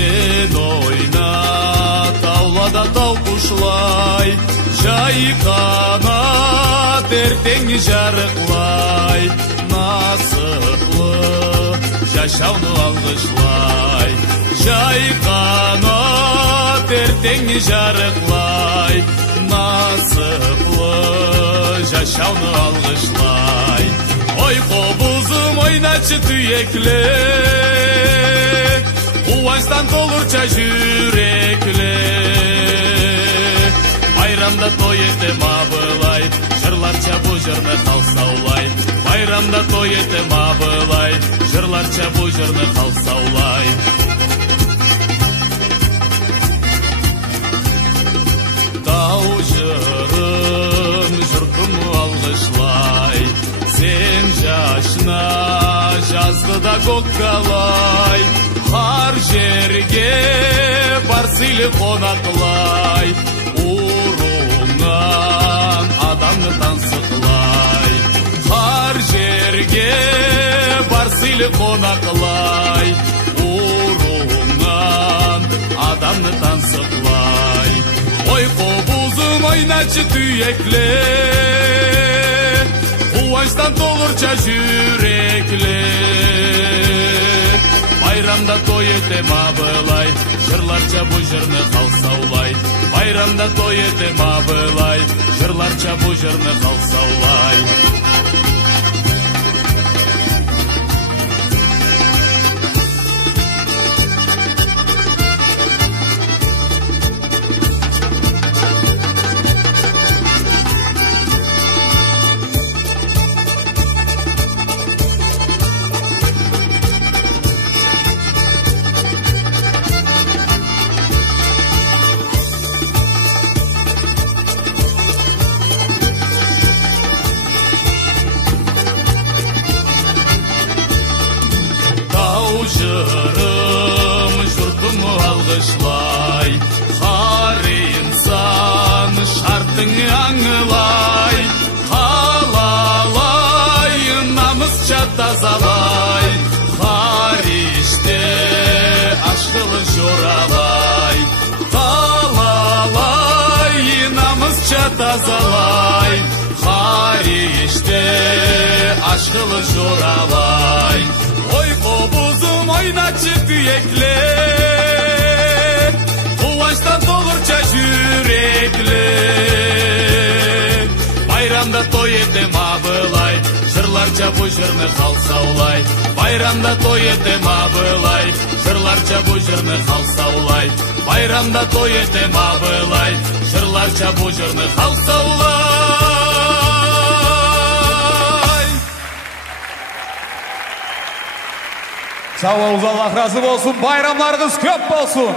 сен ойна, таулада тау құшлай, жай қанат ертең жарықлай, насыплы жашауны алғышлай, жай қанат ертең жарықлай, насыплы жашауны алғышлай. Ой қобызым ойначы түйекле, қуаныштан толырча жүрекле. Байрамда той етем абылай, жырларча бұ жырны қалсаулай. Байрамда той етем абылай, жырларча бұ жырны қалсаулай. Тау жырым жұртым алғышлай, сен жашна жазғыда көккалай, қар жерге барсылы қонақлай, ұрыңнан адамны тансықлай. Қар жерге барсылы қонақлай, ұрыңнан адамны тансықлай. Ой қобызым ойначы түйекле, қуаныштан толырча жүрекле. Байрамда той етем абылай, жырларча бұ жырны қалсаулай. Байрамда той етем абылай, жырларча бұ жырны қалсаулай. Жырым жұртым алғышлай, қар инсан шартың аңылай, қалалай намысша тазалай, қар іште ашқылы жоралай, қалалай намысша тазалай, қар іште ашқылы жоралай. Ой қобызым ойначы түйекле, қуаныштан толырча жүрекле. Байрамда той етем абылай, жырларча бұ жырны қалсаулай. Байрамда той етем абылай, жырларча бұ жырны қалсаулай. Байрамда той етем абылай, жырларча бұ жырны қалсаулай. Sağ olun, Allah razı olsun. Bayramlarınız köp olsun.